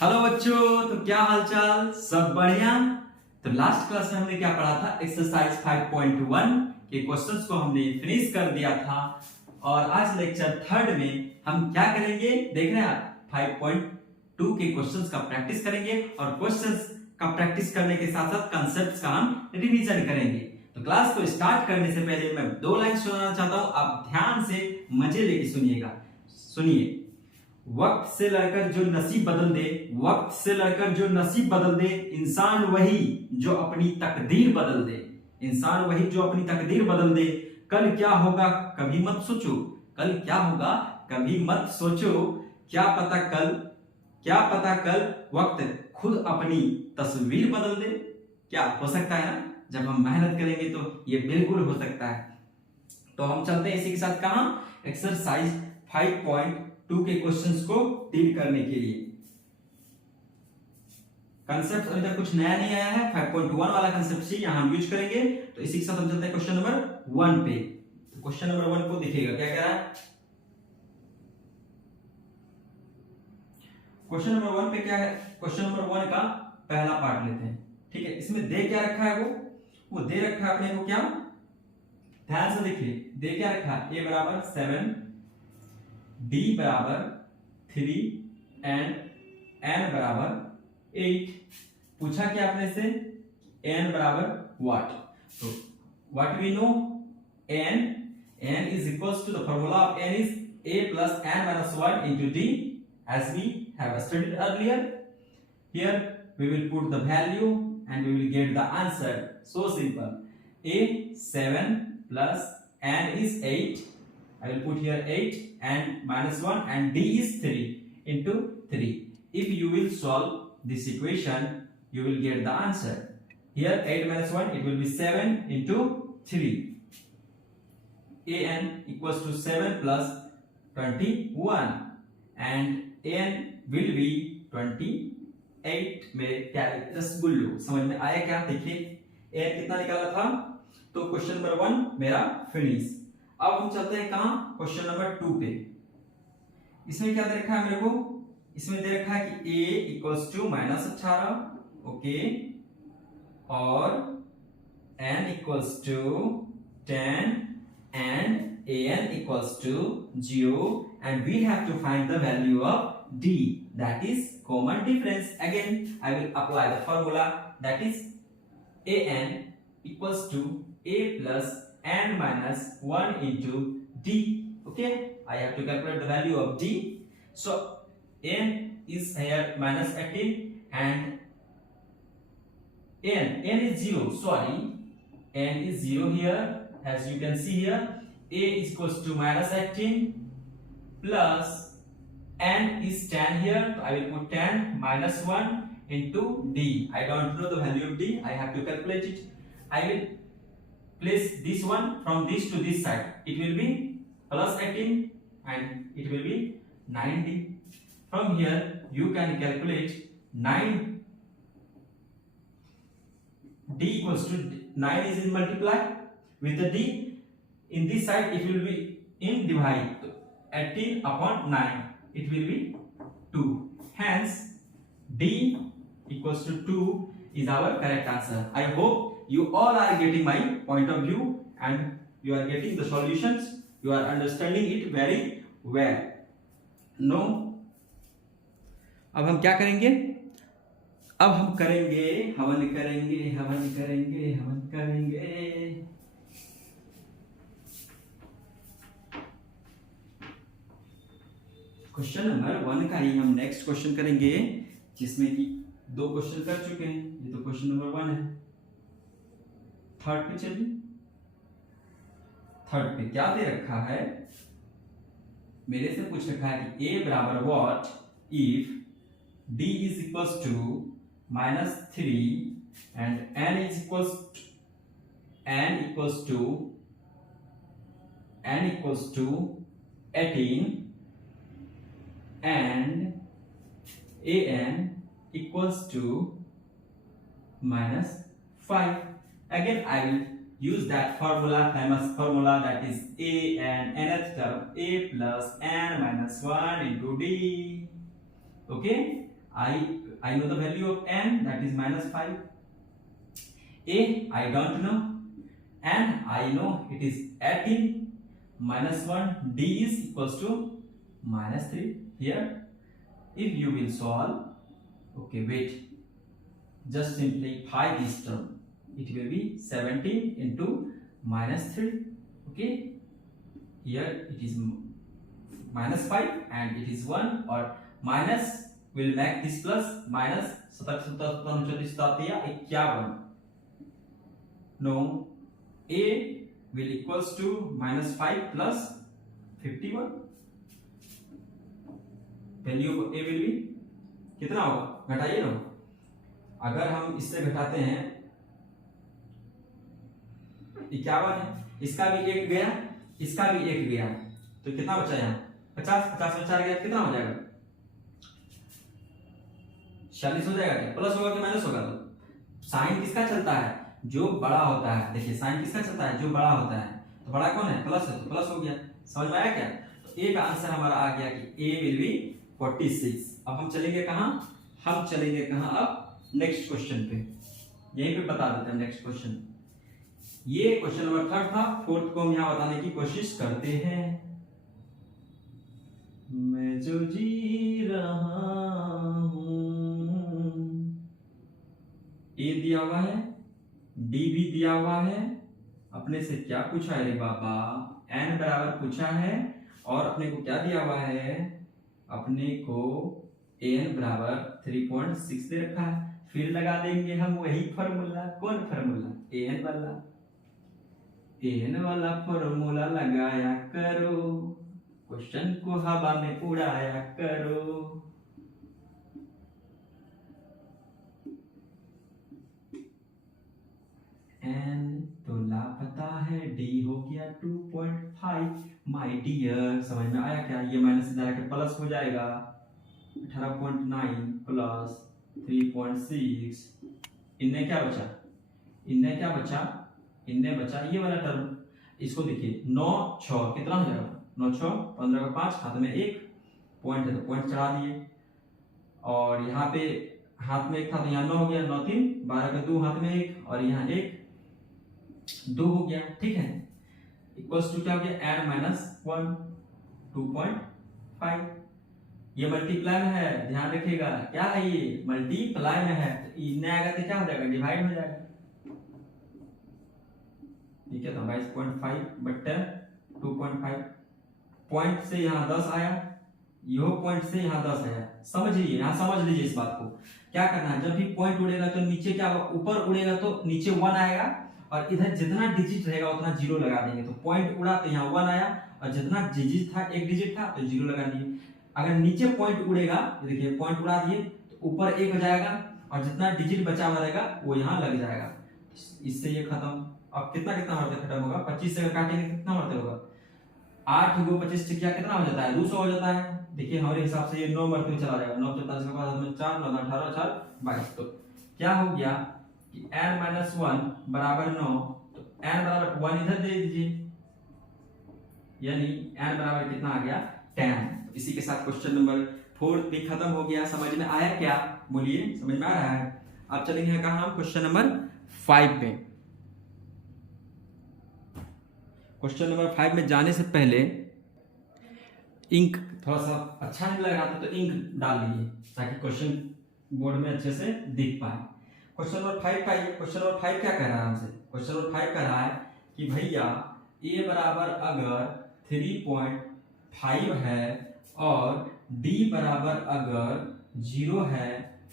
Hello बच्चों, तो क्या हालचाल? सब बढ़िया। तो लास्ट क्लास में हमने क्या पढ़ा था? एक्सरसाइज 5.1 के क्वेश्चंस को हमने फिनिश कर दिया था और आज लेक्चर थर्ड में हम क्या करेंगे देख रहे हैं? 5.2 के क्वेश्चंस का प्रैक्टिस करेंगे और क्वेश्चंस का प्रैक्टिस करने के साथ साथ कॉन्सेप्ट्स का हम रिवीजन करेंगे। तो क्लास को स्टार्ट करने से पहले मैं दो लाइन सुनाना चाहता हूं, आप ध्यान से मजे लेके सुनिएगा। सुनिए। वक्त से लड़कर जो नसीब बदल दे, वक्त से लड़कर जो नसीब बदल दे, इंसान वही जो अपनी तकदीर बदल दे, इंसान वही जो अपनी तकदीर बदल दे। कल क्या होगा कभी मत सोचो, कल क्या होगा कभी मत सोचो, क्या पता कल वक्त खुद अपनी तस्वीर बदल दे। क्या हो सकता है ना? जब हम मेहनत करेंगे तो ये बिल्कुल हो सकता है। तो हम चलते हैं इसी के साथ कहां? एक्सरसाइज 5.2 के क्वेश्चंस को डील करने के लिए। कंसेप्ट अभी तक कुछ नया नहीं आया है, 5.1 वाला कंसेप्ट ही यहां हम यूज करेंगे। तो इसी के साथ हम चलते हैं क्वेश्चन नंबर 1 पे। तो क्वेश्चन नंबर 1 को देखिएगा क्या कह रहा है। क्वेश्चन नंबर 1 पे क्या है? क्वेश्चन नंबर 1 का पहला पार्ट लेते हैं। ठीक है, इसमें दे क्या रखा है? वो दे रखा है अपने को क्या? ध्यान से देखिए, दे क्या रखा है? a बराबर 7, d बराबर 3 एंड n बराबर 8। पूछा क्या आपने से? n बराबर व्हाट? तो what we know, n is equals to the formula of n is a plus n minus 1 into d, as we have studied earlier. Here we will put the value and we will get the answer. So simple. A 7 plus n is 8. I will put here 8 and minus 1 and d is 3 into 3. If you will solve this equation, you will get the answer. Here 8 minus 1, it will be 7 into 3. an equals to 7 plus 21 and an will be 28। मेरे प्यारे रसगुल्लो, समझ में आया क्या? देखिए an कितना निकाला था। तो क्वेश्चन नंबर 1 मेरा फिनिश। अब हम चलते हैं कहां? क्वेश्चन नंबर 2 पे। इसमें क्या दे रखा है मेरे को? इसमें दे रखा है कि a इक्वल्स टू -18, ओके, और n equals to 10 and an equals to 0 and we have to find the value of d, that is common difference. Again I will apply the formula, that is an equals to a plus n minus 1 into d. Okay, I have to calculate the value of d. So n is here -18 and n is 0, sorry, n is 0 here. As you can see here, a is equals to -18 plus n is 10 here. So I will put 10 minus 1 into d. I don't know the value of d. I have to calculate it. I will place this one from this to this side. It will be plus 18 and it will be 90. From here you can calculate 9. d equals to 9 is in multiply with the d. In this side it will be in divide. 18 upon 9, it will be 2. Hence d equals to 2 is our correct answer. I hope you all are getting my point of view and you are getting the solutions. You are understanding it very well. No? अब हम क्या करेंगे? अब हम करेंगे हवन करेंगे, हवन करेंगे, हवन करेंगे। क्वेश्चन नंबर 1 का ही हम नेक्स्ट क्वेश्चन करेंगे, जिसमें कि 2 क्वेश्चन कर चुके हैं। ये तो क्वेश्चन नंबर 1 है। थर्ड पे चलिए। थर्ड पे क्या दे रखा है? मेरे से पूछ रखा है कि a बराबर what if d is equals to -3 and n equals to 18 and an equals to -5. Again I will use that formula, famous formula, that is a and nth term a plus n minus 1 into d. Okay, I know the value of n, that is -5. A I don't know, and I know it is 18. -1, D is equals to -3. Here, if you will solve, okay, wait, just simplify this term. It will be 17 into -3. Okay, here it is -5 and it is 1, or minus will make this plus, minus 51. No, A will equals to -5 plus 51. Value of A will be कितना होगा, घटाइए ना। अगर हम इससे घटाते हैं 51 है, इसका भी 1 गया, इसका भी 1 गया, तो कितना बचा यहाँ 50, 50 में 4 गया, कितना हो जाएगा 46 हो जाएगा। क्या प्लस होगा कि माइनस होगा? तो साइन किसका चलता है, जो बड़ा होता है। देखिए साइन किसका चलता है, जो बड़ा होता है। तो बड़ा कौन है, प्लस है, तो प्लस हो गया। समझ में आया क्या? तो ए का आंसर हमारा आ गया कि ए विल बी 46। अब हम चलेंगे कहां, हम चलेंगे कहां अब नेक्स्ट क्वेश्चन पे, यहीं पे बता देते हैं नेक्स्ट क्वेश्चन। ये क्वेश्चन नंबर 3 था, 4th को हम यहां बताने की कोशिश करते हैं। मैं जो जी रहा हूं, ए दिया हुआ है, डी भी दिया हुआ है, अपने से क्या पूछा है रे बाबा, एन बराबर पूछा है, और अपने को क्या दिया हुआ है, अपने को एन बराबर 3.6 दे रखा है। फिर लगा देंगे हम वही फॉर्मूला। कौन फॉर्मूला, एन वाला। एन वाला फॉर्मूला लगाया करो, क्वेश्चन को हवा में उड़ाया करो। एन तो लापता है, डी हो गया 2.5। माय डियर, समझ में आया क्या? ये माइनस इधर आके प्लस हो जाएगा, 18.9 प्लस 3.6। इनने क्या बचा, इनने क्या बचा, इनने बचा ये वाला टर्म। इसको देखिए 9 6 कितना हो जाएगा, 9 6 15 का 5, हाथ में 1 पॉइंट है तो पॉइंट चढ़ा दिए, और यहाँ पे हाथ में 1 था तो यहाँ 9 हो गया, 9 3 12 का 2 हाथ में 1, और यहाँ 1 2 हो गया। ठीक है, इक्वल्स टू क्या हो गया, एन माइनस 1 2.5। ये मल्टीप्लाई में है, ध्यान रखिएगा, क्या है ये मल्टीप्लाई में है, तो इनने आएगा तो क्या हो जाएगा, डिवाइड हो जाएगा। ठीक है, तो 22.5 बट्टे 2.5, पॉइंट से यहाँ 10 आया, यो पॉइंट से यहाँ 10 आया। समझिए, यहाँ समझ लीजिए इस बात को। क्या करना है, जब भी पॉइंट उड़ेगा तो नीचे क्या होगा, ऊपर उड़ेगा तो नीचे 1 आएगा, और इधर जितना डिजिट रहेगा उतना 0 लगा देंगे। तो पॉइंट उड़ा तो यहाँ 1 आया, और जितना डिजिट था, 1 डिजिट था तो 0 लगा दिए। अगर नीचे पॉइंट उड़ेगा, देखिए पॉइंट उड़ा दिए तो ऊपर 1 हो जाएगा, और जितना डिजिट बचा हुआ रहेगा वो यहाँ लग जाएगा। इससे ये खत्म। अब कितना कितना मरते खत्म होगा, 25 से काटेंगे कितना मरते होगा, 8 को 25 से क्या कितना हो जाता है, 200 हो जाता है। देखिए हमारे हिसाब से ये 9 मरते हुए चला जाएगा, 9 44 के बाद हमें 4 9 18 4 22। तो क्या हो गया कि n माइनस 1 बराबर 9, तो n बराबर 1 इधर दे दीजिए, यानी n बराबर कितना आ गया 10। इसी के साथ क्वेश्चन नंबर 4 भी खत्म हो गया। समझ में आया क्या, बोलिए समझ में आ रहा है? अब चलेंगे कहां हम, क्वेश्चन नंबर 5 पे। क्वेश्चन नंबर 5 में जाने से पहले इंक थोड़ा सा अच्छा नहीं लग रहा था, तो इंक डाल लीजिए ताकि क्वेश्चन बोर्ड में अच्छे से दिख पाए। क्वेश्चन नंबर 5 का ये क्वेश्चन नंबर 5 क्या कह रहा है हमसे, क्वेश्चन नंबर 5 कह रहा है कि भैया a बराबर अगर 3.5 है और d बराबर अगर 0 है,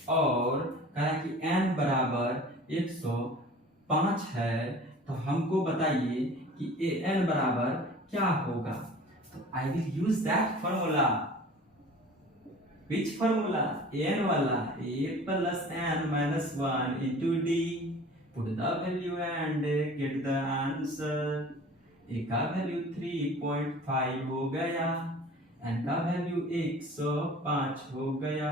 और कह रहा है कि n बराबर 105 है, तो हमको बताइए कि an बराबर क्या होगा। तो I will use that formula. Which formula? n वाला, a plus n minus 1 into d. Put the value and get the answer. a का वैल्यू 3.5 हो गया, n का वैल्यू 105 हो गया।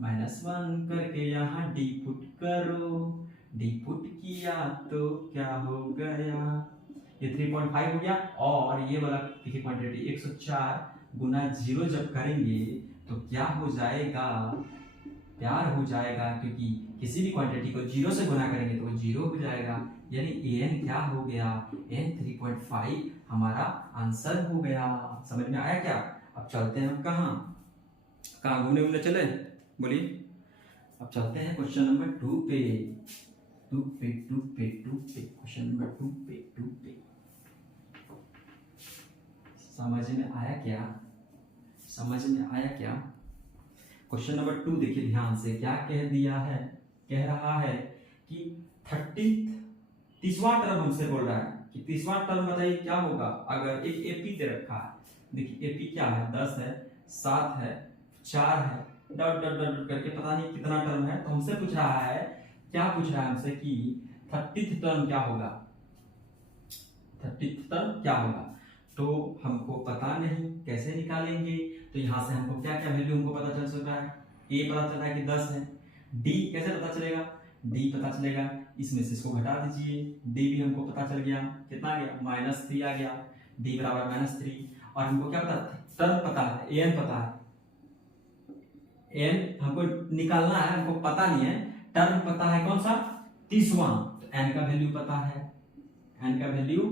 -1 करके यहाँ d पुट करो, d पुट किया तो क्या हो गया, ये 3.5 हो गया, और ये वाला देखिए क्वांटिटी 104 गुना 0 जब करेंगे तो क्या हो जाएगा, प्यार हो जाएगा, क्योंकि किसी भी क्वांटिटी को 0 से गुना करेंगे तो वो 0 हो जाएगा। यानी an क्या हो गया, n 3.5 हमारा आंसर हो गया। समझ में आया क्या? अब चलते हैं हम कहाँ घूमने चले, बोलिए। अब चलते हैं क्वेश्चन नंबर 2 पे। क्वेश्चन नंबर 2 पे समझ में आया क्या? क्वेश्चन नंबर 2 देखिए ध्यान से, क्या कह दिया है, कह रहा है कि 30वां टर्म हमसे बोल रहा है कि 30वां टर्म बताइए क्या होगा अगर एक एपी दे रखा है। देखिए एपी क्या है, 10 है, 7 है, 4 है, डॉट डॉट डॉट करके पता नहीं कितना टर्म है। तो हमसे पूछ रहा है, क्या पूछ रहा है हमसे कि 30th टर्म क्या होगा, 30th टर्म क्या होगा। तो हमको पता नहीं, कैसे निकालेंगे? तो यहाँ से हमको क्या क्या वैल्यू हमको पता चल चुका है। ए पता चल रहा है कि 10 है। डी कैसे पता चलेगा, डी पता चलेगा, इसमें से इसको घटा दीजिए, डी भी हमको पता चल गया, कितना आ गया, -3 आ गया, डी बराबर -3। और हमको क्या पता, टर्म पता है, एन पता है, एन हमको निकालना है, हमको पता नहीं है। टर्म पता है कौन सा, 30वां, तो एन का वैल्यू पता है, एन का वैल्यू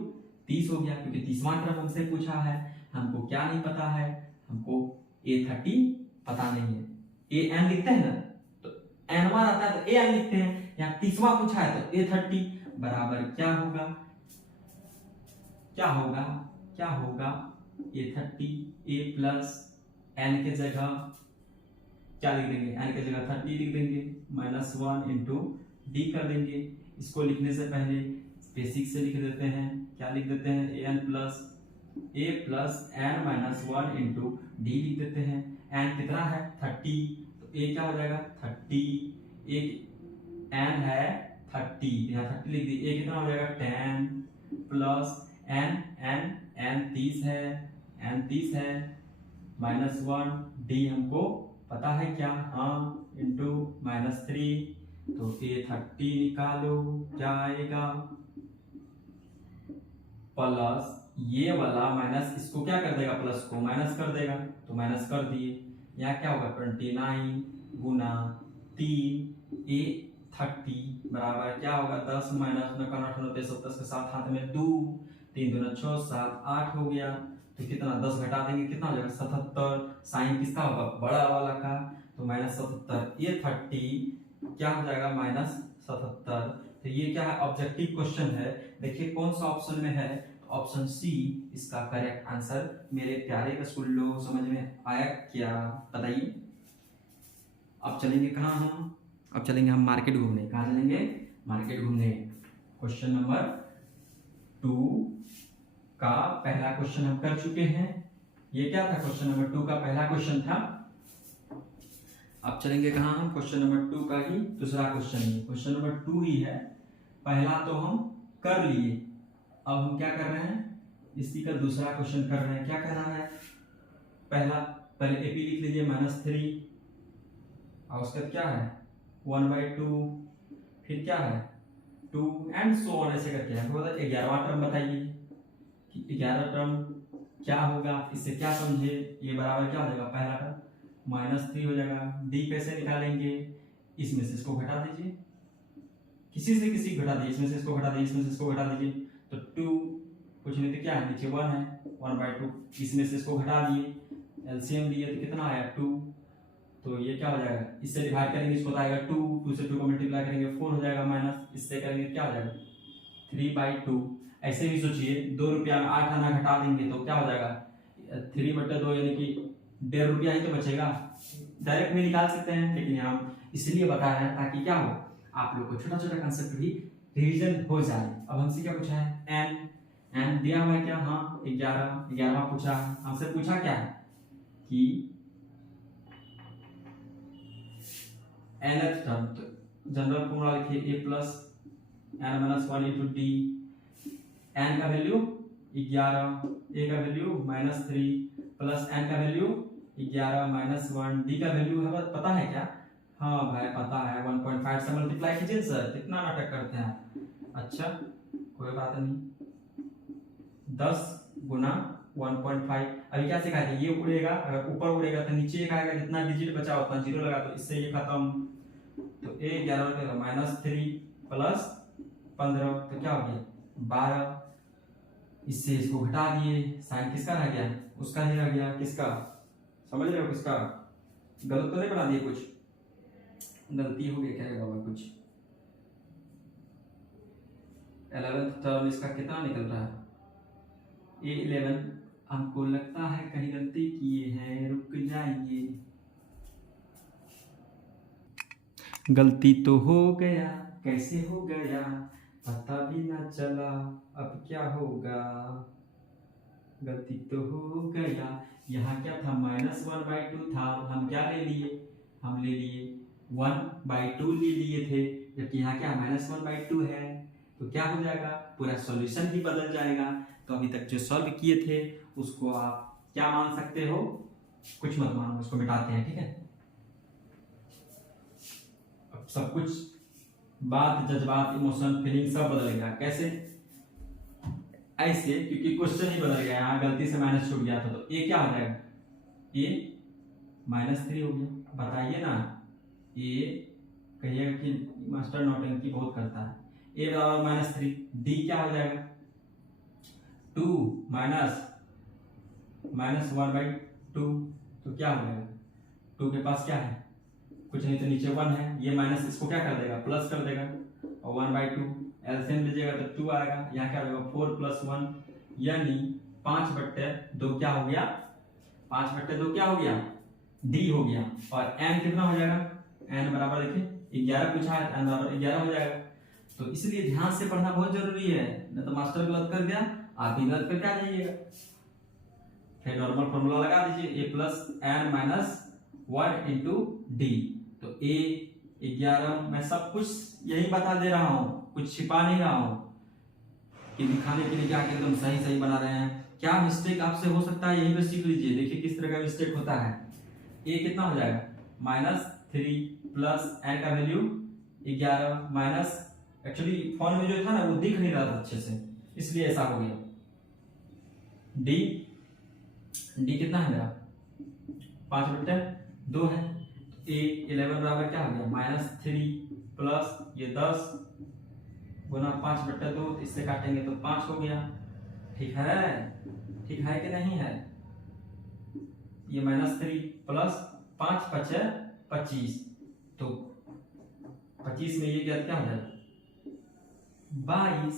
30 हो गया, क्योंकि 30वां टर्म हमसे पूछा है। हमको क्या नहीं पता है, हमको A30 पता नहीं है। ए एन लिखते हैं ना, तो एनवां आता है तो ए एन लिखते हैं। यहाँ 30वां पूछा है तो A30 बराबर क्या होगा, A30 ए प्लस एन के जगह क्या लिख देंगे, एन के जगह 30 लिख देंगे, -1 इंटू डी कर देंगे। इसको लिखने से पहले बेसिक से लिख देते हैं, क्या लिख देते हैं, ए प्लस एन -1 इंटू डी लिख देते हैं। एन कितना है, 30, तो ए क्या हो जाएगा 30, एक एन है 30, यहाँ 30 लिख दी, ए कितना हो जाएगा 10 प्लस एन 30 है, -1 डी हमको पता है क्या, हाँ, इंटू -3, तो A30 निकालो, क्या आएगा, प्लस ये वाला माइनस, इसको क्या कर देगा, प्लस को माइनस कर देगा, तो माइनस कर दिए। यहाँ क्या होगा 29 गुना 3 A30 बराबर क्या होगा, 10 माइनस में करना 70 के साथ हाथ में 2, 3 दूना 6, 7, 8 हो गया। तो कितना 10 घटा देंगे, कितना हो जाएगा 77। साइन किसका होगा, बड़ा वाला का, तो -77। A30 क्या हो जाएगा -77। तो ये क्या है, ऑब्जेक्टिव क्वेश्चन है। देखिए कौन सा ऑप्शन में है, ऑप्शन सी इसका करेक्ट आंसर। मेरे प्यारे रसगुल्लो, समझ में आया क्या, बताइए। अब चलेंगे कहाँ हम, अब चलेंगे हम मार्केट घूमने। कहाँ चलेंगे, मार्केट घूमने। क्वेश्चन नंबर 2 का पहला क्वेश्चन हम कर चुके हैं। ये क्या था, क्वेश्चन नंबर 2 का पहला क्वेश्चन था। अब चलेंगे कहाँ हम, क्वेश्चन नंबर 2 का ही दूसरा क्वेश्चन ही, क्वेश्चन नंबर 2 ही है। पहला तो हम कर लिए, अब हम क्या कर रहे हैं, इसी का दूसरा क्वेश्चन कर रहे हैं। क्या कह रहा है, पहले एपी लिख लीजिए -3, और उसके बाद क्या है 1/2, फिर क्या है 2 एंड सो ऑन, ऐसे करके हमको बता 11वां टर्म बताइए कि 11 टर्म क्या होगा, इससे क्या समझे, ये बराबर क्या हो जाएगा, पहला टर्म -3 हो जाएगा। डी कैसे निकालेंगे, इसमें से इसको घटा दीजिए, किसी से किसी घटा दीजिए, इसमें से इसको घटा दीजिए, इसमें से इसको घटा दीजिए, तो 2 कुछ नहीं तो क्या है, नीचे 1 है, 1/2, इसमें से इसको घटा दिए, एलसीएम लिए तो कितना आया 2, तो ये क्या हो जाएगा, इससे डिवाइड करेंगे इसको तो आएगा 2 से 2 को मल्टीप्लाई करेंगे 4 हो जाएगा, माइनस इससे करेंगे क्या हो जाएगा 3/2। ऐसे भी सोचिए 2 रुपया में 8 आना घटा देंगे तो क्या हो जाएगा 3/2, यानी कि 1.5 रुपया ही तो बचेगा। डायरेक्ट में निकाल सकते हैं, लेकिन हम इसलिए बता रहे हैं ताकि क्या हो, आप लोग को छोटा छोटा कंसेप्ट भी रिवीजन हो जाए। अब हमसे क्या पूछा है, एन दिया हुआ है क्या, हाँ 11वां पूछा है हमसे। पूछा क्या है कि nth टर्म, तो जनरल फॉर्मूला लिखिए a plus n-1 into D. n का वैल्यू 11, a का वैल्यू -3 प्लस n का वैल्यू 11 -1, d का वैल्यू है पता है क्या, हाँ भाई पता है 1.5 से मल्टीप्लाई कीजिए सर, कितना नाटक करते हैं। अच्छा कोई बात नहीं, 10 गुना 1.5। अभी क्या सिखाए थे, ये उड़ेगा, अगर ऊपर उड़ेगा तो नीचे एक आएगा, जितना डिजिट बचा उतना जीरो लगा दो, इससे ये खत्म। तो ए 11 -3 प्लस 15 तो क्या हो गया 12। इससे इसको घटा दिए, साइन किसका रह गया, उसका ही रह गया। किसका, समझ रहे हो किसका? गलत तो नहीं बना दिए, कुछ गलती हो गई क्या बाबा कुछ। 11th टर्म इसका कितना निकल रहा है, A11। हमको लगता है कहीं गलती किए हैं, रुक जाइए। गलती तो हो गया, कैसे हो गया पता भी ना चला, अब क्या होगा। गलती तो हो गया, यहाँ क्या था -1/2 था, हम क्या ले लिए, हम ले लिए 1/2 ले लिए थे, जबकि यहाँ क्या -1/2 है। तो क्या हो जाएगा, पूरा सॉल्यूशन ही बदल जाएगा। तो अभी तक जो सॉल्व किए थे उसको आप क्या मान सकते हो, कुछ मत मानो, उसको मिटाते हैं, ठीक है। अब सब कुछ बात, जज्बात, इमोशन, फीलिंग सब बदल गया। कैसे, ऐसे, क्योंकि क्वेश्चन ही बदल गया, यहाँ गलती से माइनस छूट गया था। तो ए क्या हो जाएगा, ए -3 हो गया। बताइए ना, ए कहिएगा कि मास्टर नौटंकी बहुत करता है। ए बराबर -3, डी क्या हो जाएगा 2 -1/2। तो क्या हो जाएगा, 2 के पास क्या है, कुछ नहीं तो नीचे 1 है, ये माइनस इसको क्या कर देगा, प्लस कर देगा, और 1/2 एलसीएम लीजिएगा तो 2 आएगा। यहाँ क्या होगा 4 + 1 यानी 5/2 क्या हो गया, 5/2 क्या हो गया, डी हो गया। और एन कितना हो जाएगा, एन बराबर देखिए 11 पूछा है, एन बराबर 11 हो जाएगा। तो इसलिए ध्यान से पढ़ना बहुत जरूरी है, नहीं तो मास्टर गलत कर दिया, आप भी गलत करके आ जाइएगा। फिर नॉर्मल फॉर्मूला लगा दीजिए, a + n - 1 × d। तो a 11, मैं सब कुछ यही बता दे रहा हूँ, कुछ छिपा नहीं रहा हूँ कि दिखाने के लिए क्या एकदम सही सही बना रहे हैं। क्या मिस्टेक आपसे हो सकता है यहीं पे सीख लीजिए, देखिए किस तरह का मिस्टेक होता है। a कितना हो जाएगा -3 प्लस n का वैल्यू 11 माइनस, एक्चुअली फोन में जो था ना वो दिख नहीं रहा था अच्छे से, इसलिए ऐसा हो गया। डी कितना है मेरा 5/2 है। ए 11 बराबर क्या हो गया -3 प्लस ये 10 गुना 5/2, इससे काटेंगे तो 5 हो गया। ठीक है, ठीक है कि नहीं है। ये -3 प्लस 5 × 5 = 25, तो 25 में ये क्या हो जाएगा 22।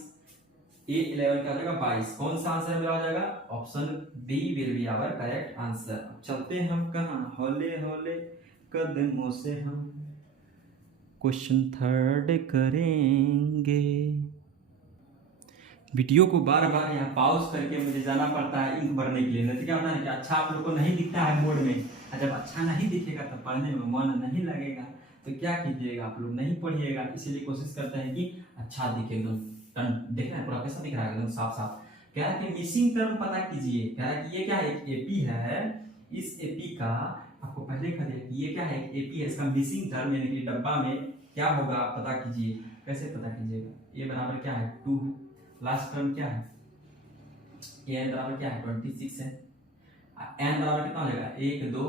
A11 क्या हो जाएगा 22। कौन सा आंसर मेरा हो जाएगा, option B will be our correct answer. अब चलते हैं हम कहाँ, हौले हौले कदमों से हम क्वेश्चन 3 करेंगे। वीडियो को बार बार यहाँ पॉज करके मुझे जाना पड़ता है इंक भरने के लिए, नहीं तो क्या होता है कि अच्छा आप लोग को नहीं दिखता है बोर्ड में, और जब अच्छा नहीं दिखेगा तो पढ़ने में मन नहीं लगेगा। तो क्या कीजिएगा, आप लोग नहीं पढ़िएगा, इसीलिए कोशिश करते हैं कि अच्छा दिखे, एकदम देखना है पूरा कैसा दिख रहा है, एकदम साफ साफ। कह रहा है कि मिसिंग टर्म पता कीजिए। कह रहा है कि ये क्या है, एक एपी है, इस एपी का आपको पहले कह दिया कि ये क्या है, एक एपी है, इसका मिसिंग टर्म यानी कि डब्बा में क्या होगा पता कीजिए। कैसे पता कीजिएगा, ए बराबर क्या है 2 है, लास्ट टर्म क्या है एन बराबर क्या है 26 है, एन बराबर कितना हो जाएगा 1 2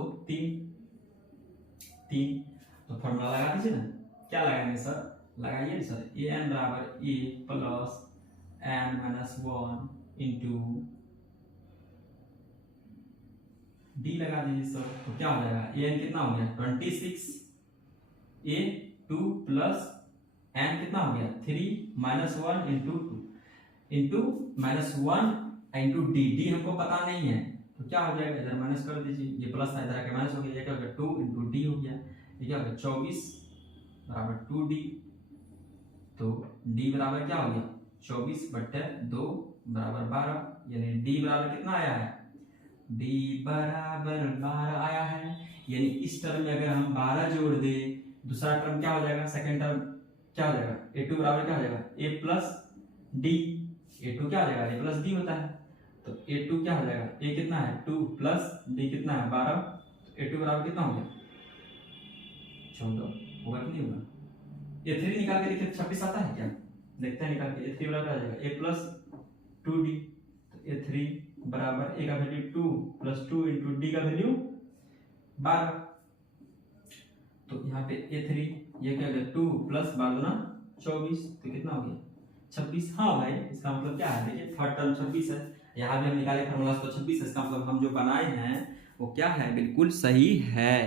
3। तो फॉर्मूला लगा दीजिए ना, क्या लगाएंगे सर, लगाइए सर, ए एन बराबर A plus N minus 1 into D लगा दीजिए सर। तो क्या हो जाएगा, ए एन कितना हो गया 26, ए 2 प्लस एन कितना हो गया 3 minus 1 into 2 into minus 1 into D, D हमको पता नहीं है, तो क्या हो जाएगा इधर माइनस कर दीजिए, ये प्लस था इधर आके माइनस हो गया, ये क्या हो गया 2 इंटू डी हो गया, ये क्या हो गया 24 बराबर 2d। तो d बराबर क्या हो गया 24/2 बराबर 12, यानी d बराबर कितना आया है, d बराबर 12 आया है। यानी इस टर्म में अगर हम 12 जोड़ दे, दूसरा टर्म क्या हो जाएगा, सेकंड टर्म क्या हो जाएगा, a2 बराबर क्या हो जाएगा a प्लस डी, a2 क्या हो जाएगा a प्लस डी होता है, तो a2 क्या हो जाएगा, a कितना है 2 प्लस d कितना है 12, तो a2 बराबर कितना हो गया 14, होगा कि नहीं होगा। a3 निकाल के देखिए 26 आता है क्या, देखते हैं निकाल के, a3 बराबर आ जाएगा a प्लस 2d, तो a3 बराबर ए का वैल्यू 2 प्लस 2 इंटू डी का वैल्यू 12। तो यहाँ पे A3 ये क्या हो गया 2 प्लस 12 24, तो कितना हो गया 26। हाँ भाई, इसका मतलब क्या है, देखिए थर्ड टर्म 26 है, यहाँ भी हम निकाले फॉर्मूला तो 26 है, इसका मतलब हम जो बनाए हैं वो क्या है, बिल्कुल सही है।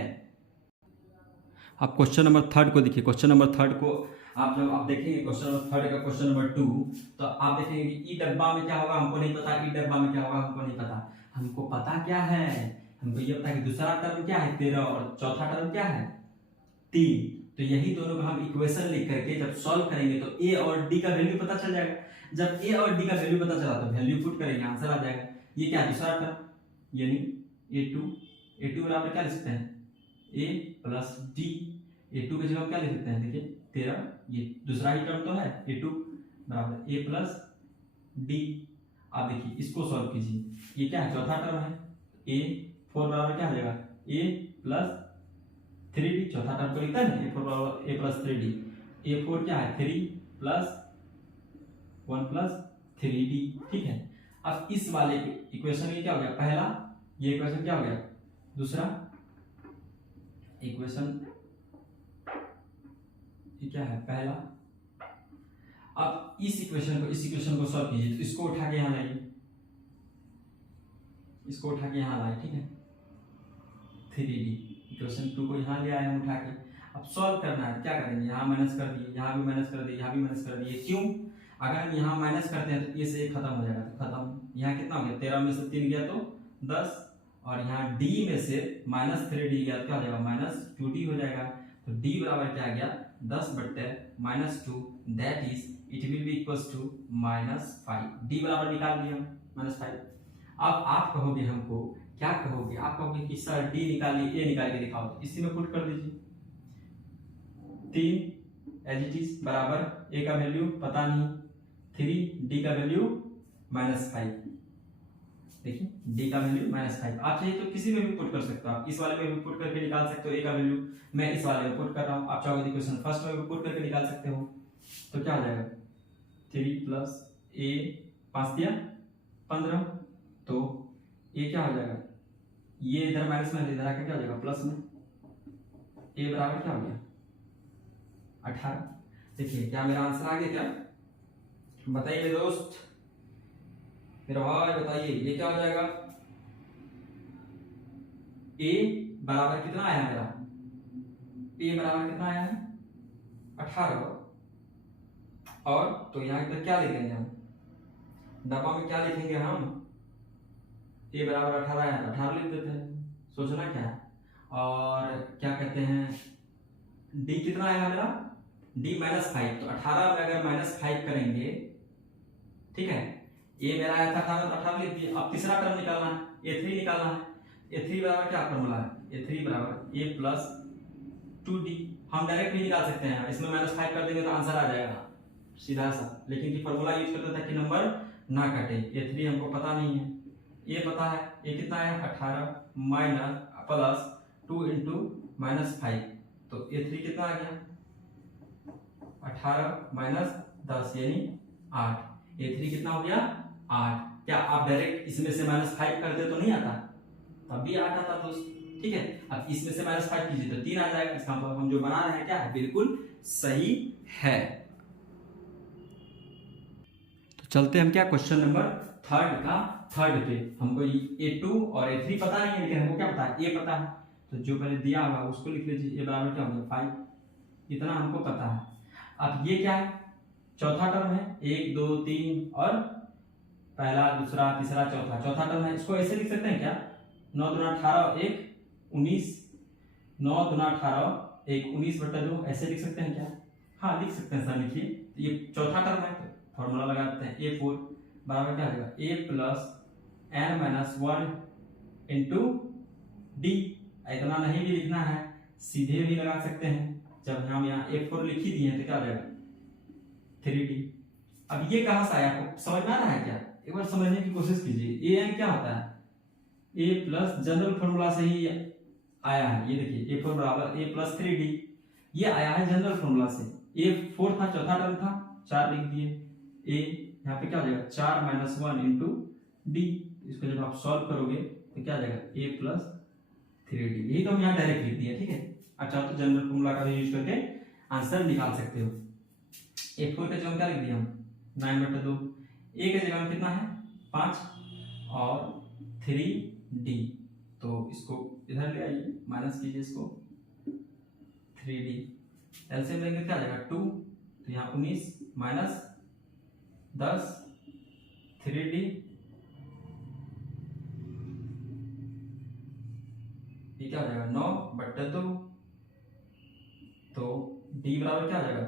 अब क्वेश्चन नंबर थर्ड को देखिए। क्वेश्चन नंबर थर्ड को आप जब आप देखेंगे क्वेश्चन नंबर थर्ड का क्वेश्चन नंबर 2, तो आप देखेंगे कि ई डब्बा में क्या होगा हमको नहीं पता, ई डब्बा में क्या होगा हमको नहीं पता। हमको पता क्या है, हमको ये पता है कि दूसरा टर्म क्या है 13 और चौथा टर्म क्या है 3। तो यही दोनों को हम इक्वेशन लिख करके जब सॉल्व करेंगे तो ए और डी का वैल्यू पता चल जाएगा। जब ए और डी का वैल्यू पता चला तो वैल्यू पुट करेंगे, आंसर आ जाएगा। ये क्या है दूसरा टर्म यानी a2 बराबर क्या लिख सकते हैं a प्लस डी। a2 की जगह हम क्या लिख सकते हैं, देखिए 13, ये दूसरा ही टर्म तो है a2 बराबर a प्लस डी। आप देखिए इसको सॉल्व कीजिए, ये क्या है चौथा टर्म है a4 बराबर क्या हो जाएगा a प्लस 3d। चौथा टर्म को लिखता है ना a4 बराबर a प्लस 3d। a4 क्या है 3 प्लस 1 प्लस 3d, ठीक है। अब इस वाले इक्वेशन में क्या हो गया पहला, ये इक्वेशन क्या हो गया दूसरा इक्वेशन, ये क्या है पहला। अब इस इक्वेशन को सॉल्व कीजिए, तो इसको उठा के यहां लाइए, इसको उठा के यहां लाए, ठीक है 3d। इक्वेशन 2 को यहां ले आए हम उठा के। अब सॉल्व करना है, क्या करेंगे यहाँ माइनस कर दिए, यहाँ भी माइनस कर दिए, यहाँ भी माइनस कर दिए। क्यों, अगर हम यहाँ माइनस करते हैं तो ये से खत्म हो जाएगा, तो खत्म। यहाँ कितना हो गया 13 में से 3 गया तो 10, और यहाँ d में से -3d गया तो क्या हो जाएगा -2d हो जाएगा। तो d बराबर क्या आ गया 10 बट्टे -2, that is it will be equals to -5। d बराबर निकाल दिया -5। अब आप कहोगे हमको क्या कहोगे, आप कहोगे कि सर d निकालिए, a निकाल के दिखाओ, तो इसी में पुट कर दीजिए 3 एज इट इज बराबर a का वैल्यू पता नहीं 3, d का वैल्यू -5। देखिए d का वैल्यू -5। आप चाहिए तो किसी में भी पुट कर सकते हो, आप इस वाले में भी पुट करके निकाल सकते हो a का वैल्यू। मैं इस वाले में पुट कर रहा हूँ, आप चाहोगे तो क्वेश्चन फर्स्ट में भी पुट करके निकाल सकते हो। तो क्या हो जाएगा 3 प्लस a 5 दिया 15, तो ये क्या हो जाएगा, ये इधर माइनस में इधर आके क्या हो जाएगा प्लस में, a बराबर क्या हो गया 18। देखिए क्या मेरा आंसर आ गया क्या, बताइए मेरे दोस्त, मेरा भाई बताइए ये क्या हो जाएगा। a बराबर कितना आया मेरा, a बराबर कितना आया है 18, और तो यहाँ इधर क्या लिखेंगे हम, डब्बा में क्या लिखेंगे हम, a बराबर 18 आया तो 18 लिख देते हैं, सोचना क्या है। और क्या कहते हैं d कितना आया मेरा d -5, तो 18 में अगर -5 करेंगे, ठीक है, a मेरा आया था 18 तो 18 लिख दिए। अब तीसरा टर्म निकालना है, a3 निकालना है। a3 बराबर क्या फॉर्मूला है, a3 बराबर a प्लस 2d। हम डायरेक्ट भी निकाल सकते हैं, इसमें -5 कर देंगे तो आंसर आ जाएगा सीधा सा, लेकिन ये फॉर्मूला यूज करते ताकि नंबर ना कटे। a3 हमको पता नहीं है, a पता है, a कितना है 18 माइनस प्लस 2 इंटू -5, तो a3 कितना आ गया 18 माइनस 10 यानी 8। a3 कितना हो गया 8। क्या आप डायरेक्ट इसमें से -5 करते तो नहीं आता, तब भी 8 आता दोस्त, ठीक है। अब इसमें से -5 कीजिए तो 3 आ जाएगा, इसका मतलब हम जो बना रहे हैं क्या है बिल्कुल सही है। तो चलते हम क्या क्वेश्चन नंबर थर्ड पे। हमको a2 और a3 पता नहीं है, लेकिन हमको क्या पता है a पता है, तो जो पहले दिया होगा उसको लिख लीजिए। a बराबर क्या हो गया 5, इतना हमको पता है। अब ये क्या है चौथा टर्म है 1 2 3 और पहला दूसरा तीसरा चौथा टर्म है, इसको ऐसे लिख सकते हैं क्या 9 दूना 18 1 19, 9 दूना 18 1 19/2, ऐसे लिख सकते हैं क्या, हाँ लिख सकते हैं सर, लिखिए। तो ये चौथा टर्म है तो फॉर्मूला लगा देते हैं a4 बराबर क्या हो जाएगा a plus n-1 into D. इतना नहीं भी लिखना है, सीधे भी लगा सकते हैं, जब हम यहाँ a4 लिख ही दिए हैं तो क्या हो जाएगा 3d। अब ये कहां से आया आपको समझ में आ रहा है क्या, एक बार समझने की कोशिश कीजिए। an क्या होता है a प्लस जनरल फॉर्मूला से ही आया है, ये देखिए a4 बराबर a प्लस 3d, ये आया है जनरल फॉर्मूला से। a4 था चौथा टर्म था 4 लिख दिए, a यहाँ पे क्या हो जाएगा 4 - 1 इंटू डी, इसको जब आप सॉल्व करोगे तो क्या आ जाएगा a प्लस 3d। यही तो हम यहाँ डायरेक्ट लिख दिए, ठीक है। अच्छा तो जनरल फॉर्मूला का भी यूज करके आंसर निकाल सकते हो। a4 का जगह क्या लिख दिया हम 9/2, a के जगह में कितना है 5 और 3d, तो इसको इधर ले आइए, माइनस कीजिए इसको 3d, एलसीएम लेंगे क्या आ जाएगा 2, तो यहाँ 19 माइनस 10 3d, ये क्या हो जाएगा 9/2, तो d बराबर क्या हो जाएगा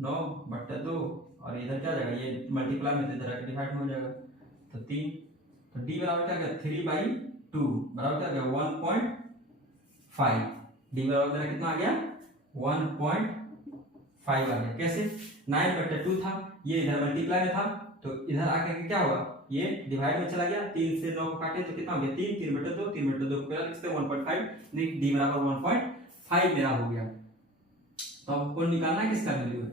9/2, और इधर क्या हो जाएगा ये मल्टीप्लाई में इधर आके डिवाइड में हो जाएगा, तो 3, तो d बराबर क्या गया 3/2 बराबर क्या गया 1.5, d बराबर मेरा कितना आ गया 1.5 आ गया। कैसे 9/2 था, ये इधर मल्टीप्लाई में था, तो इधर आकर के क्या होगा ये डिवाइड में चला गया, 3 से 9 को काटे तो कितना हो गया 3, 3/2, 3/2 को लिख सकते हैं 1.5, d बराबर 1.5 मेरा हो गया। तो अब कौन निकालना है, किसका वैल्यू है,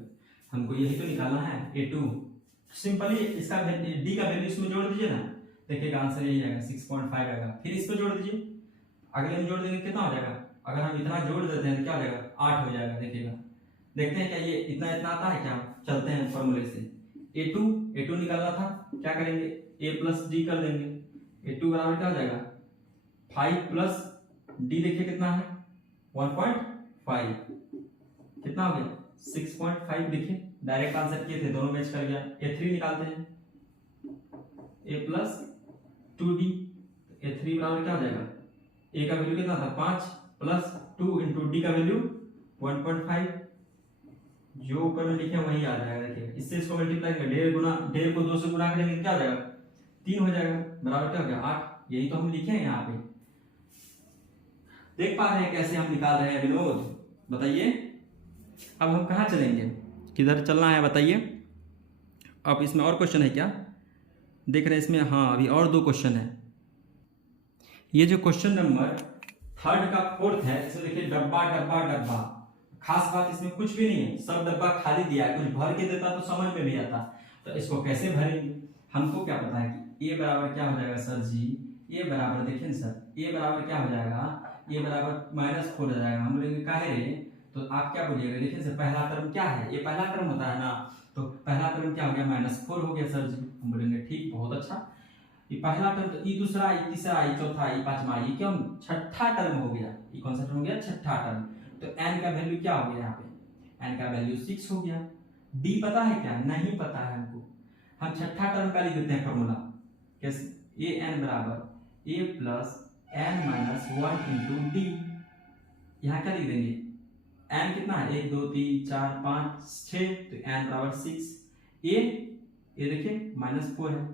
हमको यही तो निकालना है a2। सिंपली इसका d का वैल्यू इसमें जोड़ दीजिए ना, देखिएगा आंसर यही आएगा 6.5 आएगा। फिर इसको जोड़ दीजिए, अगले में जोड़ देंगे कितना हो जाएगा, अगर हम इतना जोड़ देते हैं तो क्या हो जाएगा 8 हो जाएगा। देखिएगा देखते हैं क्या ये इतना इतना आता है क्या, चलते हैं फॉर्मूले से। a2 निकालना था, क्या करेंगे a प्लस d कर देंगे, a2 बराबर क्या हो जाएगा 5 प्लस d, देखिए कितना है 1.5, कितना हो गया 6.5। देखिए डायरेक्ट आंसर किए थे, दोनों मैच कर गया। a3 निकालते हैं, a प्लस 2d, a3 बराबर क्या हो जाएगा, a का वैल्यू कितना था 5 प्लस 2 इंटू d का वैल्यू 1.5, जो ऊपर में लिखे वही आ जाएगा। देखिए इससे इसको मल्टीप्लाई करेंगे, डेढ़ को 2 से गुणा करेंगे क्या हो जाएगा 3 हो जाएगा, बराबर क्या हो गया 8। यही तो हम लिखे हैं यहाँ पे, देख पा रहे हैं कैसे हम निकाल रहे हैं विनोद, बताइए। अब हम कहाँ चलेंगे, किधर चलना है बताइए। अब इसमें और क्वेश्चन है क्या, देख रहे हैं इसमें, हाँ अभी और 2 क्वेश्चन है। ये जो क्वेश्चन नंबर 3 का 4th है, इसमें देखिए डब्बा डब्बा डब्बा, खास बात इसमें कुछ भी नहीं है, सब डब्बा खाली दिया है, कुछ भर के देता तो समझ में भी आता। तो इसको कैसे भरेंगे, हमको क्या पता है कि a बराबर क्या हो जाएगा सर जी, a बराबर देखिए ना सर, a बराबर क्या हो जाएगा, a बराबर -4 हो जाएगा। हम बोलेंगे काहे रे, तो आप क्या बोलिएगा, देखिए सर पहला टर्म क्या है, ये पहला टर्म होता है ना, तो पहला टर्म क्या हो गया -4 हो गया सर जी। हम बोलेंगे ठीक, बहुत अच्छा, ये पहला टर्म, तो ये दूसरा, ये तीसरा, ये चौथा, ये पांचवा, ये क्यों छठा टर्म हो गया, ये कौन सा टर्म हो गया छठा टर्म। तो n का वैल्यू क्या हो गया यहाँ पे, n का वैल्यू 6 हो गया। d पता है क्या, नहीं पता है हमको, हम छठा टर्म का लिख देते हैं फॉर्मूला, कैसे an बराबर a plus n minus 1 into D. यहाँ क्या लिख देंगे, n कितना है 1 2 3 4 5 6, तो n बराबर 6, ये देखिए -4 है,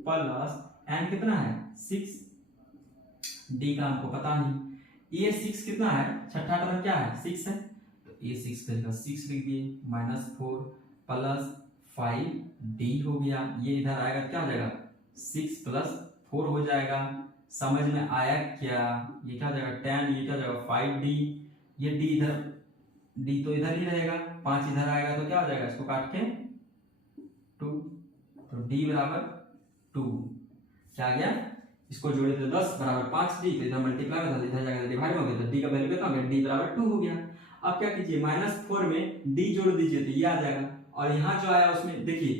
प्लस n कितना है 6, d का हमको पता नहीं, ये 6 कितना है, छठा टर्म क्या है 6 है, तो ये 6 का जगह 6 लिख दिए, -4 प्लस 5d हो गया, ये इधर आएगा क्या हो जाएगा 6 प्लस 4 हो जाएगा। समझ में आया क्या, ये क्या हो जाएगा 10, ये क्या हो जाएगा 5d, ये d इधर, d तो इधर ही रहेगा, 5 इधर आएगा तो क्या हो जाएगा, इसको काट के 2, तो d बराबर 2 क्या आ गया, इसको जोड़े तो 10 बराबर 5d, तो इधर मल्टीप्लाई में था, इधर जाकर डिवाइड में हो गया, तो d का वैल्यू कितना हो गया, d बराबर 2 हो गया। अब क्या कीजिए -4 में d जोड़ दीजिए तो ये आ जाएगा, और यहाँ जो आया उसमें देखिए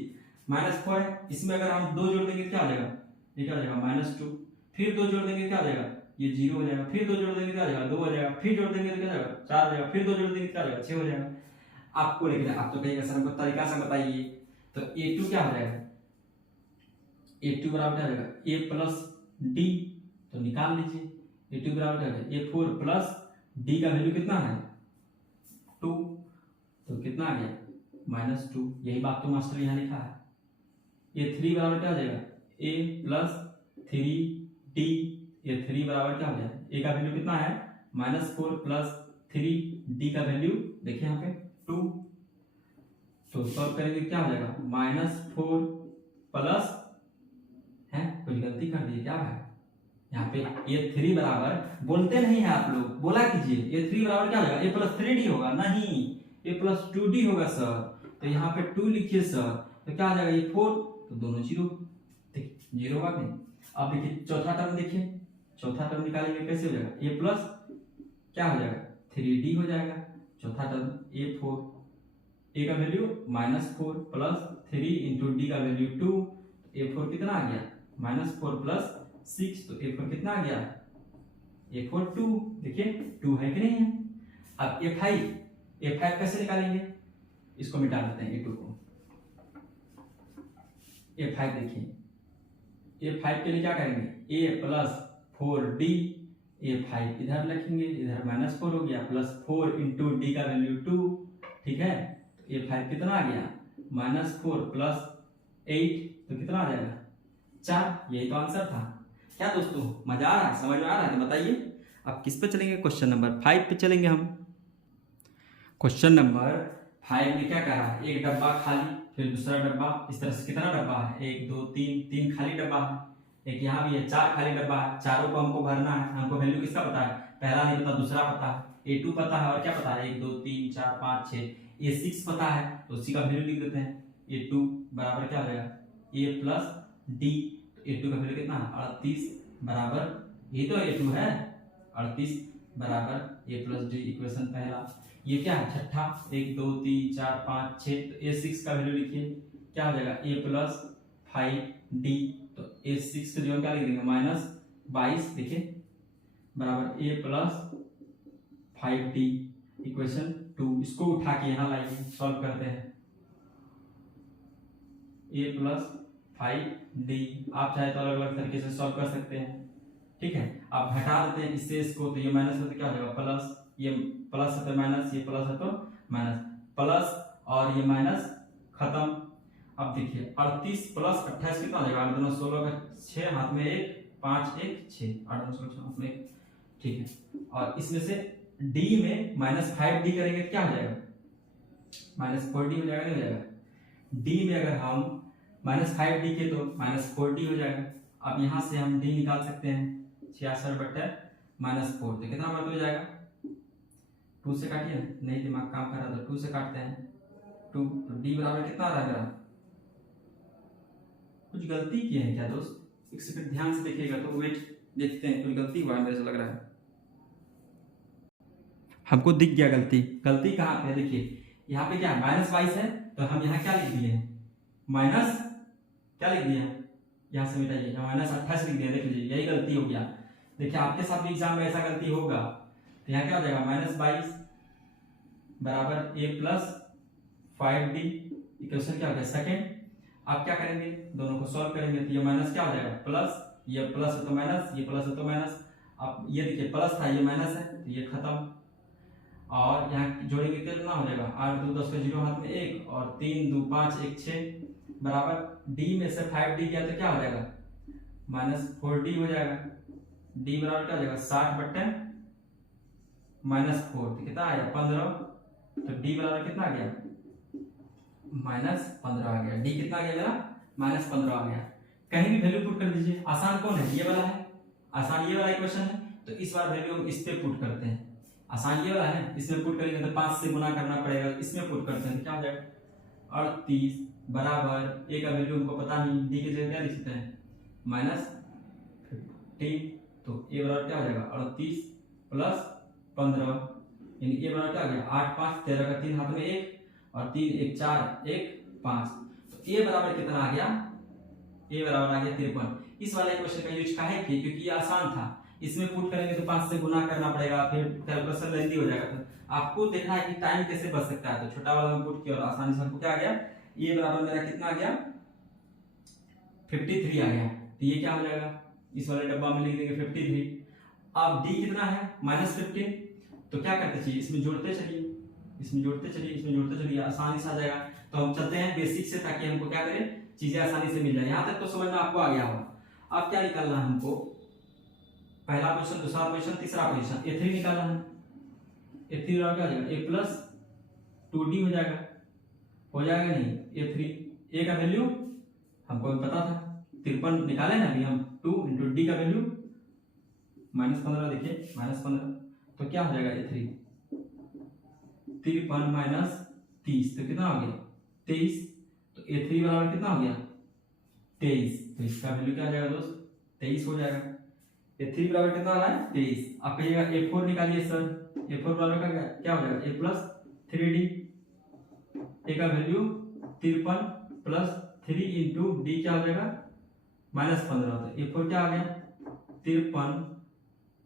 -4 है, इसमें अगर हम 2 जोड़ देंगे क्या हो जाएगा, ये क्या हो जाएगा -2, फिर 2 जोड़ देंगे क्या हो जाएगा, ये 0 हो जाएगा, फिर 2 जोड़ देंगे क्या हो जाएगा 2 हो जाएगा, फिर जोड़ देंगे तो क्या हो जाएगा 4 हो जाएगा, फिर 2 जोड़ देंगे क्या हो जाएगा 6 हो जाएगा। आपको लेकिन आप तो कहेंगे सर हमको तरीका से बताइए, तो a2 क्या हो जाएगा, a2 बराबर क्या हो जाएगा a प्लस d, तो निकाल लीजिए a2 बराबर क्या है a4 प्लस d का वैल्यू कितना है 2, तो कितना आ गया -2, यही बात तो मास्टर यहाँ लिखा है। a3 बराबर क्या हो जाएगा a प्लस 3d, ये 3 बराबर क्या हो गया, a का वैल्यू कितना है -4 प्लस 3d का वैल्यू देखिए यहाँ पे 2, तो सॉल्व करेंगे क्या हो जाएगा -4 प्लस है, कुछ गलती कर दी क्या भाई, यहाँ पे ये 3 बराबर, बोलते नहीं है आप लोग, बोला कीजिए, ये 3 बराबर क्या होगा a प्लस 3d होगा, नहीं a प्लस 2d होगा सर, तो यहाँ पे 2 लिखिए सर, तो क्या आ जाएगा ये 4, तो दोनों 0, ठीक 0 होगा नहीं। अब देखिए चौथा टर्म, देखिए चौथा टर्म निकालेंगे कैसे हो जाएगा, ए प्लस क्या हो जाएगा 3d हो जाएगा। चौथा टर्म a4, a का वैल्यू -4 प्लस 3 इंटू डी का वैल्यू 2, a4 कितना आ गया -4 प्लस 6, तो a4 कितना आ गया a4 2, देखिए 2 है कि नहीं है। अब a5 कैसे निकालेंगे, इसको मिटा देते हैं a2 को। a5 देखिए a5 के लिए क्या करेंगे a प्लस 4d, a5 इधर लिखेंगे, इधर -4 हो गया प्लस 4 इंटू डी का वैल्यू 2, ठीक है। तो a5 कितना आ गया -4 प्लस 8, तो कितना आ जाएगा 4। यही तो आंसर था। क्या दोस्तों मजा आ रहा है, समझ में आ रहा है तो बताइए। अब किस पे चलेंगे, क्वेश्चन नंबर 5 पे चलेंगे हम। क्वेश्चन नंबर 5 में क्या कह रहा है, एक डब्बा खाली, फिर दूसरा डब्बा, इस तरह से कितना डब्बा है 1 2 3, 3 खाली डब्बा है, एक यहाँ भी है 4 खाली डब्बा है। चारों को हमको भरना है, हमको वैल्यू किसका पता है, पहला नहीं पता दूसरा पता है, a2 पता है और क्या पता है 1 2 3 4 5 6, a6 पता है तो उसी का वैल्यू लिख देते हैं। a2 बराबर क्या हो जाएगा a प्लस d, तो a2 का वैल्यू कितना है 38 बराबर, ये तो a2 है 38 बराबर a प्लस d, इक्वेशन पहला। ये क्या है छठा, 1 2 3 4 5 6, तो a6 का वैल्यू लिखिए क्या हो जाएगा a प्लस 5d, तो a6 से जो क्या लिख देंगे -22, देखिए बराबर a प्लस 5d, इक्वेशन 2। इसको उठा के यहाँ लाइए, सॉल्व करते हैं। a प्लस 5d, आप चाहे तो अलग अलग तरीके से सॉल्व कर सकते हैं, ठीक है। आप घटा देते हैं इससे इसको, तो ये माइनस होता क्या हो जाएगा प्लस, ये प्लस है तो माइनस, ये प्लस है तो माइनस, प्लस और ये माइनस खत्म। अब देखिए 38 प्लस 28 कितना हो जाएगा, 8 2 16 का 6, हाथ में 1 5 1 6, 8 2 16 हाथ में 1, ठीक है। और इसमें से d में -5d करेंगे तो क्या हो जाएगा -4d हो जाएगा, नहीं हो जाएगा। d में अगर हम -5d के तो -4d हो जाएगा। अब यहाँ से हम d निकाल सकते हैं, 66/-4, तो कितना मतलब हो जाएगा 2 से काटिए ना, नहीं दिमाग काम कर रहा तो 2 से काटते हैं 2, तो d बराबर कितना आ रहा है मेरा, कुछ गलती की है क्या दोस्त, एक सेकंड ध्यान से देखिएगा तो, वेट देखते हैं कुछ गलती हुआ है मेरे से लग रहा है। हमको दिख गया गलती कहाँ पे है, देखिए यहाँ पे क्या है -22 है, तो हम यहाँ क्या लिख दिए माइनस, क्या लिख दिया यहाँ से मिटाइए, -28 लिख दिया, देख लीजिए यही गलती हो गया। देखिए आपके साथ भी एग्जाम में ऐसा गलती होगा, तो यहाँ क्या हो जाएगा -22 बराबर a प्लस 5d, इक्वेशन क्या हो गया सेकेंड। आप क्या करेंगे, दोनों को सॉल्व करेंगे, तो ये माइनस क्या हो जाएगा प्लस, ये प्लस है तो माइनस, ये प्लस है तो माइनस। अब ये देखिए प्लस था, ये माइनस है, तो ये खत्म। और यहाँ जोड़ेंगे तो कितना हो जाएगा 8 2 10 का 0 हाथ में 1, और 3 2 5 1 6 बराबर d में से 5d गया तो क्या हो जाएगा -4d हो जाएगा। d बराबर क्या हो जाएगा 60/-4, तो कितना आया 15, तो d बराबर कितना आ गया -15 आ गया। d कितना आ गया मेरा -15 आ गया। कहीं भी वैल्यू पुट कर दीजिए, आसान कौन है ये वाला है, आसान ये वाला इक्वेशन है, तो इस बार वैल्यू हम इस पे पुट करते हैं। आसान ये वाला है, इसमें पुट करेंगे तो 5 से गुना करना पड़ेगा, इसमें पुट करते हैं तो क्या हो जाएगा 38 बराबर a का वैल्यू हमको पता नहीं, d की जगह क्या लिख सकते हैं -15, तो a बराबर क्या हो जाएगा 38 प्लस 15, यानी a बराबर क्या हो गया 8 5 13 का 3 हाथ में 1, और 3 1 4 1 5, तो a बराबर कितना आ गया, a बराबर आ गया 53। इस वाले क्वेश्चन का यूज काहे किए, क्योंकि ये आसान था, इसमें पुट करेंगे तो 5 से गुना करना पड़ेगा, फिर कैलकुलेशन लेंदी हो जाएगा। तो आपको देखना है कि टाइम कैसे बच सकता है, तो छोटा वाला में पुट किया और आसानी से हमको क्या आ गया, ये बराबर मेरा कितना आ गया 53 आ गया। तो ये क्या हो जाएगा, इस वाले डब्बा में लिख देंगे 53। अब d कितना है -15, तो क्या करते चाहिए इसमें जोड़ते चलिए, इसमें जोड़ते चलिए, इसमें जोड़ते चलिए, आसानी से आ जाएगा। तो हम चलते हैं बेसिक से, ताकि हमको क्या करें चीजें आसानी से मिल जाए। यहाँ तक तो समझ में आपको आ गया होगा। अब क्या निकालना है हमको, पहला पोजीशन, दूसरा पोजीशन, तीसरा पोजीशन, a3 निकालना है। a3 क्या हो जाएगा a प्लस 2d हो जाएगा, हो जाएगा नहीं a3, a का वैल्यू हमको पता था 53 निकाले ना अभी हम, 2 इंटू डी का वैल्यू -15, देखिए -15, तो क्या हो जाएगा a3 53 -30, तो कितना हो गया 23, तो a3 बराबर कितना हो गया 23, तो इसका वैल्यू क्या हो जाएगा दोस्त 23 हो जाएगा। A3 बराबर कितना आ रहा है 23। आप कहिएगा A4 निकालिए सर, A4 बराबर का क्या हो जाएगा A प्लस 3D, A का वैल्यू 53 प्लस 3 इंटू डी क्या हो जाएगा -15। तो A4 क्या आ गया 53,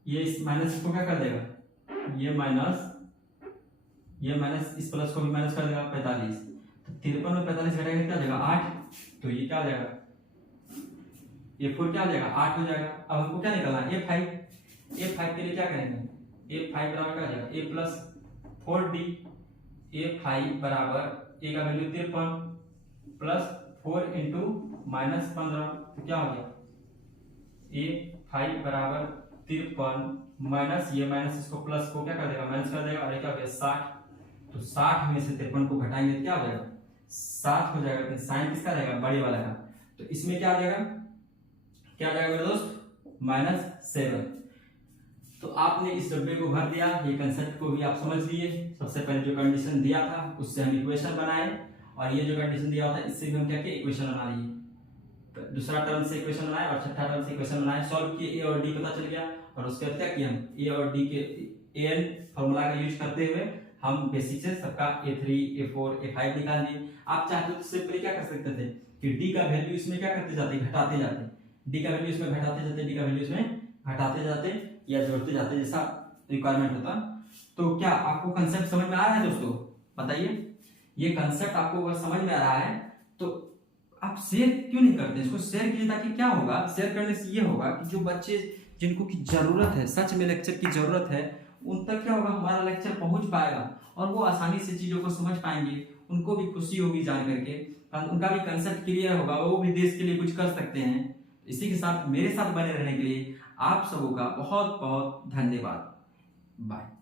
ये इस माइनस इसको क्या कर देगा, ये माइनस इस प्लस को भी माइनस कर देगा 45। तो 53 में 45 घटाएंगे क्या हो जाएगा 8। तो ये क्या हो जाएगा A4 क्या हो जाएगा 8 हो जाएगा। अब हमको क्या निकालना है A5 के लिए क्या करेंगे A5 बराबर क्या हो जाएगा A प्लस 4D। A5 बराबर A का वैल्यू 53 प्लस 4 इंटू -15। तो क्या हो गया A5 बराबर 53 माइनस ये माइनस इसको प्लस को क्या कर देगा माइनस कर देगा, और ये क्या हो गया 60। तो 60 में से 53 को घटाएंगे तो क्या हो जाएगा 7 हो जाएगा। तो साइन किसका रहेगा बड़े वाला का। तो इसमें क्या आ जाएगा मेरे दोस्त -7। तो आपने इस डब्बे को भर दिया, ये कंसेप्ट को भी आप समझ लिए। सबसे पहले जो कंडीशन दिया था उससे हम इक्वेशन बनाए, और ये जो कंडीशन दिया होता है इससे भी हम क्या किए इक्वेशन बना लिए। तो दूसरा टर्म से इक्वेशन बनाए और छठा टर्म से इक्वेशन बनाए, सॉल्व किए, ए और डी पता चल गया। और उसके बाद क्या किया हम ए और डी के एन फॉर्मूला का यूज करते हुए हम बेसिक से सबका A3 A4 A5 निकाल दिए। आप चाहते तो सिंपली क्या कर सकते थे कि डी का वैल्यू इसमें क्या करते जाते घटाते जाते, डी का वैल्यू इसमें घटाते जाते, डी का वैल्यू इसमें घटाते जाते या जोड़ते जाते, जैसा रिक्वायरमेंट होता। तो क्या आपको कंसेप्ट समझ में आ रहा है दोस्तों, बताइए। ये कंसेप्ट आपको अगर समझ में आ रहा है तो आप शेयर क्यों नहीं करते इसको, शेयर कीजिए। ताकि क्या होगा शेयर करने से ये होगा कि जो बच्चे जिनको की जरूरत है, सच में लेक्चर की जरूरत है, उन तक क्या होगा हमारा लेक्चर पहुंच पाएगा और वो आसानी से चीजों को समझ पाएंगे, उनको भी खुशी होगी जान करके, उनका भी कंसेप्ट क्लियर होगा, वो भी देश के लिए कुछ कर सकते हैं। इसी के साथ मेरे साथ बने रहने के लिए आप सबों का बहुत बहुत धन्यवाद। बाय।